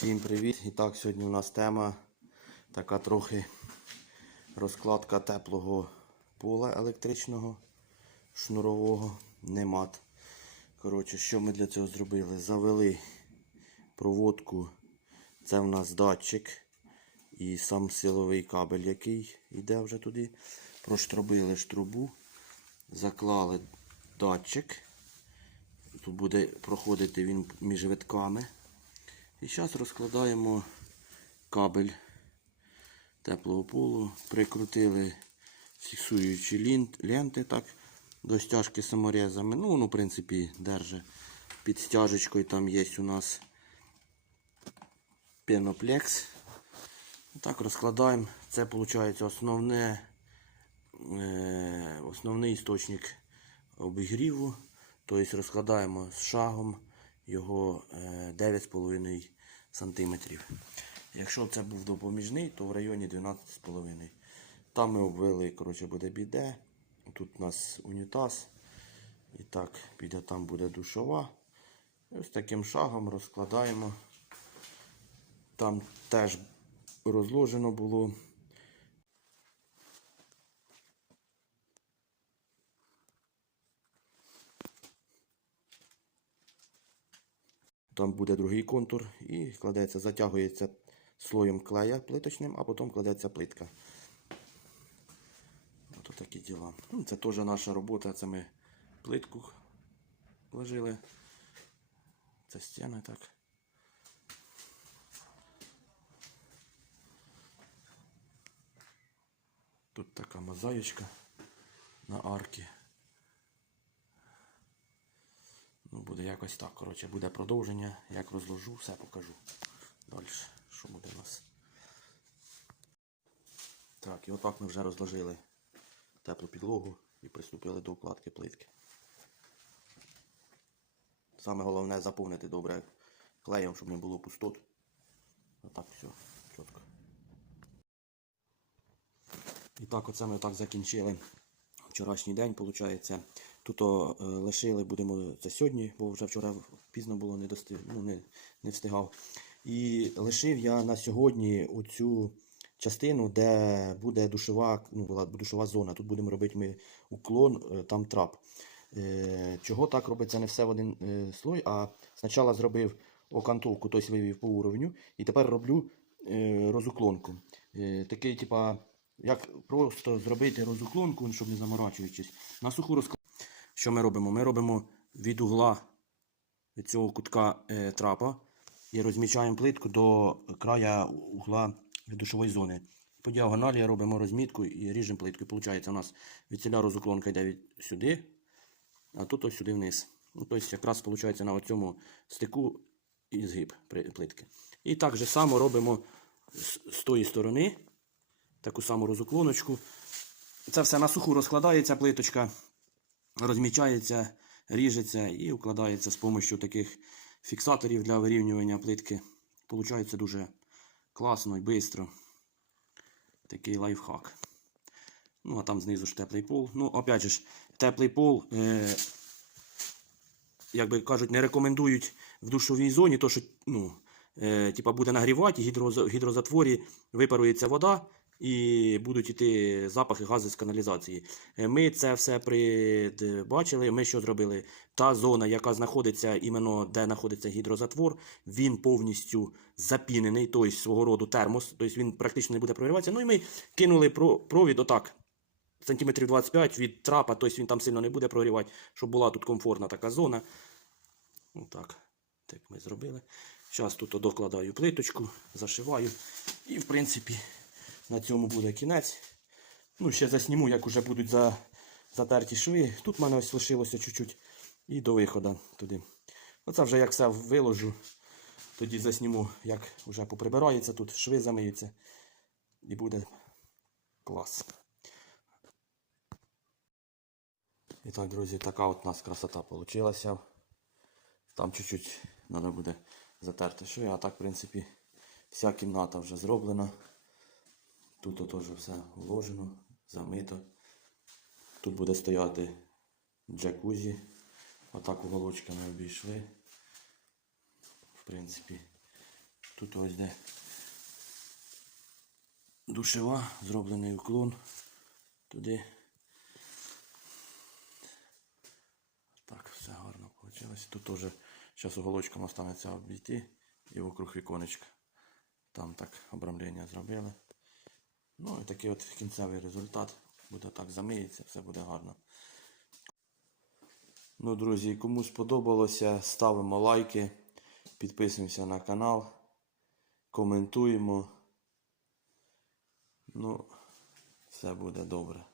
Всім привіт! І так, сьогодні у нас тема така трохи розкладка теплого пола електричного, шнурового, не мат. Коротше, що ми для цього зробили? Завели проводку, це в нас датчик і сам силовий кабель, який йде вже туди. Проштробили ж трубу, заклали датчик. Тут буде проходити він між витками. І зараз розкладаємо кабель теплого полу, прикрутили фіксуючі ленти так, до стяжки саморезами. Ну, воно, в принципі, держить під стяжечкою. Там є у нас пеноплекс. Так, розкладаємо. Це виходить основне, е, основний істочник обігріву. Тобто розкладаємо з шагом його е, 9,5 см. Якщо це був допоміжний, то в районі 12,5 Там ми обвели, коротше, буде біде. Тут у нас унітаз. І так, піде там буде душова. І ось таким шагом розкладаємо. Там теж розложено було. Там буде другий контур і кладеться, затягується слоєм клея плиточним, а потім кладеться плитка. Ось такі діла. Ну, Це теж наша робота. Це ми плитку вложили. Це стіни так. Тут така мозаїчка на арки. Ну, буде якось так. Коротше, буде продовження. Як розложу, все покажу. Далі, що буде у нас. Так, і отак ми вже розложили теплу підлогу і приступили до укладки плитки. Саме головне заповнити добре клеєм, щоб не було пустот. Отак все, чітко. І так, оце ми так закінчили вчорашній день, виходить. Тут е, лишили, будемо це сьогодні, бо вже вчора пізно було, не, достиг, ну, не, не встигав. І лишив я на сьогодні оцю частину, де буде душова, ну, душова зона. Тут будемо робити ми уклон, е, там трап. Е, Чого так робиться не все в один слой, а спочатку зробив окантовку, тобто вивів по уровню, і тепер роблю розуклонку. Такий, типа, як просто зробити розуклонку, щоб не заморачуючись. На суху розкладку. Що ми робимо? Ми робимо від угла від цього кутка е, трапа і розмічаємо плитку до края угла душової зони. По діагоналі робимо розмітку і ріжемо плитку. І у нас від ціля розуклонка йде від сюди, а тут ось сюди вниз. Ну, тобто якраз виходить на цьому стику і згиб плитки. І так же само робимо з тої сторони таку саму розуклоночку. Це все на суху розкладається плиточка, розмічається, ріжеться і укладається з допомогою таких фіксаторів для вирівнювання плитки. Получається дуже класно і швидко. Такий лайфхак. Ну, а там знизу ж теплий пол. Ну, опять ж, теплий пол, е, як би кажуть, не рекомендують в душовій зоні, то що ну, е, типа буде нагрівати, в гідрозатворі випарується вода і будуть йти запахи гази з каналізації. Е, Ми це все бачили. Ми що зробили? Та зона, яка знаходиться іменно де знаходиться гідрозатвор, він повністю запінений, тобто свого роду термос, тобто він практично не буде прогріватися. Ну і ми кинули провід отак. Сантиметрів 25 від трапа, тобто він там сильно не буде прогрівати, щоб була тут комфортна така зона. Отак. Так ми зробили. Зараз тут докладаю плиточку, зашиваю. І, в принципі, на цьому буде кінець. Ну, ще засніму, як вже будуть за, затерті шви. Тут в мене ось лишилося чуть-чуть. І до виходу туди. Оце вже як все виложу. Тоді засніму, як вже поприбирається тут, шви замиються. І буде клас. І так, друзі, така от у нас красота вийшла. Там чуть-чуть треба буде затерти шви, а так, в принципі, вся кімната вже зроблена. Тут теж все вложено, замито. Тут буде стояти джакузі. Отак уголочками обійшли. В принципі, Тут ось де душева, зроблений уклон туди. Так, все гарно вийшло. Тут теж зараз уголочком останеться обійти і вокруг віконечка. Там так обрамлення зробили. Ну і такий от кінцевий результат. Буде так замиється, все буде гарно. Ну, друзі, кому сподобалося, ставимо лайки, підписуємося на канал, коментуємо. Ну, все буде добре.